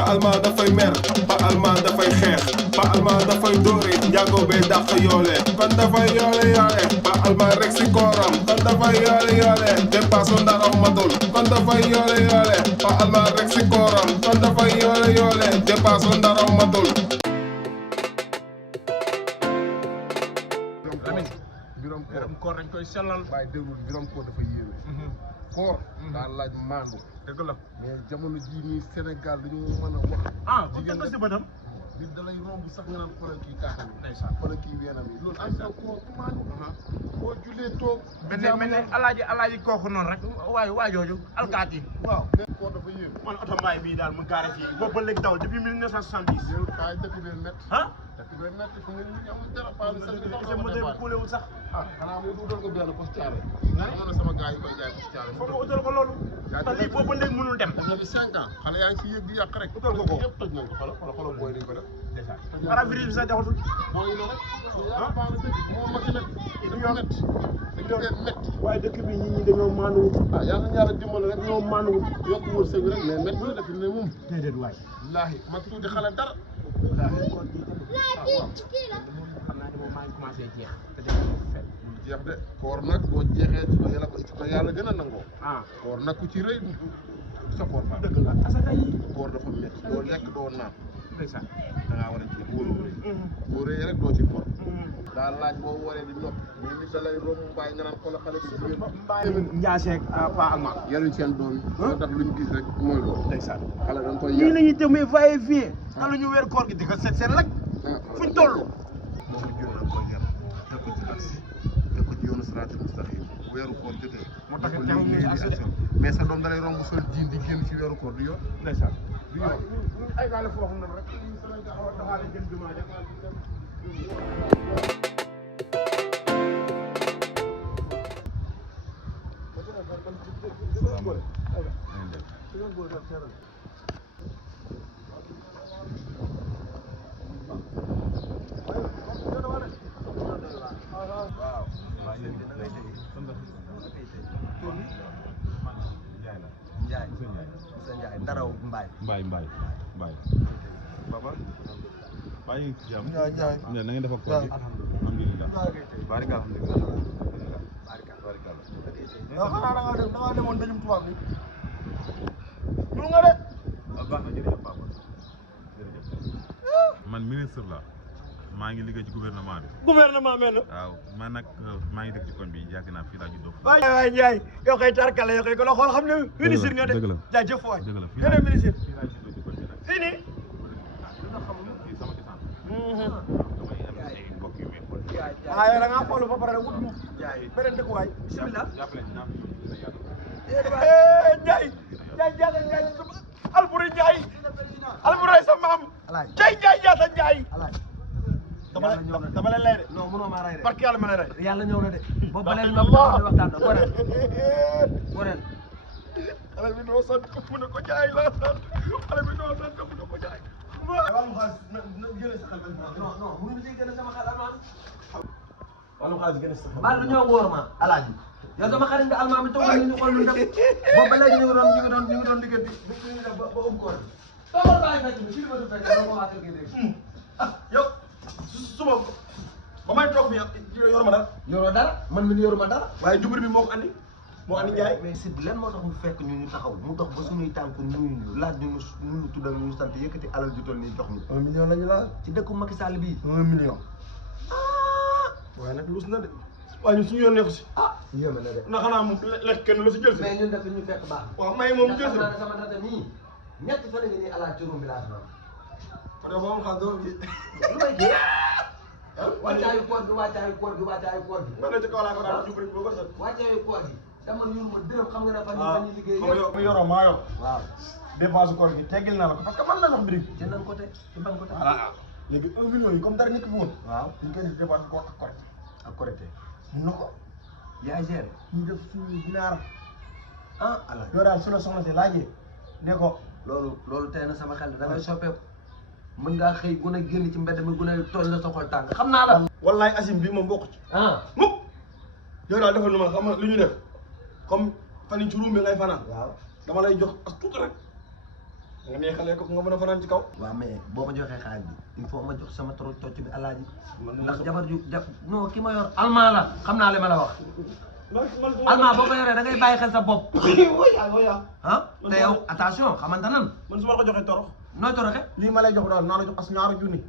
Pa Alma dafay mer Pa Alma dafay xeex Pa Alma dafay dóore njaago bee dàq yoole kon dafay yoole Pa Alma rek si kooram kon dafay yoole dépasse ndaraw matul kon dafay yoole Pa Alma rek si kooram kon dafay yoole dépasse ndaraw matul. birom koor dañ koy sellal waaye déglul birom koor dafa yéeme koor daa laaj maandu dëgg la mais jamono jii nii Sénégal dañoo mën a wax ku teg ko si bëtam nit da lay romb sax nga naan xoolal kii kaatam ndeysaan xoolal kii weenam yi loolu am na koor maandu boo julee toog mel ne alaaji kooku noonu rek waajooju alkaat yi waaw koor dafa yéeme man oto mbaay bii daal mu gaare fii boobu ba léegi dawal depuis 1970 yow kaay dëkk bee métti ah dëkk bee métti fu mu ne amul dara paal sa moteur bi kuulewul sax xanaa mu utal ko benn poste caare amoon na sama gars yi koy jaay poste caare foog nga utal ko loolu te lii boobu ba léegi mënul dem def na fi 5 ans xale yaa ngi si yëg di yàq rek utal ko yëpp toj nañ ko xoolal booy di ko def paravirus bi sax jaxatul booy la rek yàlla baax na dëgg moo mati nag dañoo métti dëkk bee métti waaye dëkk bi nit ñi dañoo maanuwut yàlla na yàlla dimbali rek ñoo maanuwut yokk wërsëg bi rek mais métti na def ne moom déedéet waay wallaahi mag tuuti xale dara xam naa ne moom maa ngi commencé jeex te def fet jeex de koor nag boo jeexee ci ko yàlla gën a nangoo koor nag ku ci rëy sa koor baax dëgg la asaka yi koor dafa métti doo lekk doo naan ndeysaan da ngaa war a ci wóolu rëy boo rëyee rek doo ci koor daa laaj boo waree di nopp mais nit da lay romb mbaay nga naan xoolal xale bi jigéen mbaay njaaseeg Pa Alma yaruñ seen doom yi moo tax luñ gis rek mooy loolu ndeysaan xale da nga koy lii la ñuy demee vaye vie talu ñu weer koor gi di ko seet seen rek fuñ toll moom la jur da nga koy yar teg ko ci axe teg ko ci yoonu siraatal mustaqim weeru koor jotee moo tax ko léegi di axe mais sa doom da lay romb sol jiin di génn ci weeru koor du yoon ndeysaan du yoon ay gaale foofu noonu rek daxaale jën jumaa ja Ndiaye ndaraw Mbaye. Baba bàyyi jàmm Ndiaye na ngeen def ak koor gi alhamdulilah barika alhamdulilah yow xanaa da ngaa demoon dëjum tubaab bi ñu nga de baax na jërëjëf papa man ministre la maa ngi liggéey ci gouvernement bi mel na waaw man nag maa ngi dëkk ci koñ bi yàgg naa fii laa juddoo waay Ndiaye yow koy tarkale yow koy ko la xool xam ne ministre nga de dëgg la jaajëf waay dëgg la nga de ministre fii laa juddoo ci koñ bi nag fii nii fii sama cosaan damay am ay mbokk yu may xool yow da ngaa xool ba pare rek wut ñu beneen dëkkuwaay bismillah jàppale ci naa Ndiaye Alboury Ndiaye Alboury sa maam Ndiaye jaata Ndiaye dama leen lay de non mënoo maa rey de barke yàlla ma lay rey yàlla ñëw na de boobu ba léegi ñoom taxaw di waxtaan goreen xale bi noo sant ko mu ne ko jaay laa sant xale bi noo sant ko mu ne ko jaay wàllum xaalis na jëlee sa xel non mënuñu ci gën a sama xel almaan wàllum xaalis gën a sa xel baal du ñëw ngóor ma alaaji yow sama xarit bi almaan bi toog ñu xool lu def boobu ba léegi ñu ngi doon liggéey ba koor toogal bàyyi fekk bi si li ma du fekk doo ko waa kër gi dégg yow suba ba may toog fi yoruma dara yoroo dara man mi yoruma dara waaye jubur bi moo ko andi Ndiaye mais Sidi lan moo tax mu fekk ñu taxaw mu dox ba suñuy tànk nuyu ñu laaj ñu nu tuddal ñu sant yëkkati alal ju toll nii jox ñu 1 million lañu laal ci dëkku Macky Sall bii 1 million waaye nag luus na de waaye ñun suñu yoon nekku si yéeme na de na xanaa moom lekk kenn la si jël si mais ñun def ñu fekk baax waaw may moom jël si naa ne sama data nii ñetti fan ngi nii alaaj ci room bi laa xam parce que ba mu xam doon gi lu may kii wàccaayu koor gi wàccaayu koor gi wàccaayu koor gi man na ci kaw laa ko daan jubur bi ko sat wàccaayu koor gi dama yor ma dërëm xam nga ne fan yii dañuy liggéey yëpp mu yoroo maa yor waaw dépense koor gi teggil naa la ko parce que man la sax birig ci nan côté ci ban côté voilà léegi 1 million yi comme dara nekk fi woon waaw ñu koy def dépense koor ak koor ak Korité mun na ko yaay géré ñu def suñu ginaar ah alaaj yow daal su la soxna si laajee ne ko loolu tey na sama xel da ngay soppeeku mën ngaa xëy gune génn ci mbedd mi gune tool la sa xol tàng xam naa la wallaay asim bi moom bokk ci ah mukk yow daal defal nu ma xam nga lu ñu def comme fan yi ci ruum bi ngay fanaan waaw dama lay jox as tuuti rek nga neexalee ko nga mën a fanaan ci kaw. waaw mais boo ma joxee xaalis bi il faut ma jox sama toro tocc bi alaaji. man ndax jabar ju non ki ma yor almaa la xam naa li ma la wax. almaa boo ko yoree da ngay bàyyi xel sa bopp. ah te yow attention xamante nan. man su ma la ko joxee torox. nooy toroxe. lii ma lay jox daal naa la jox as ñaari junni.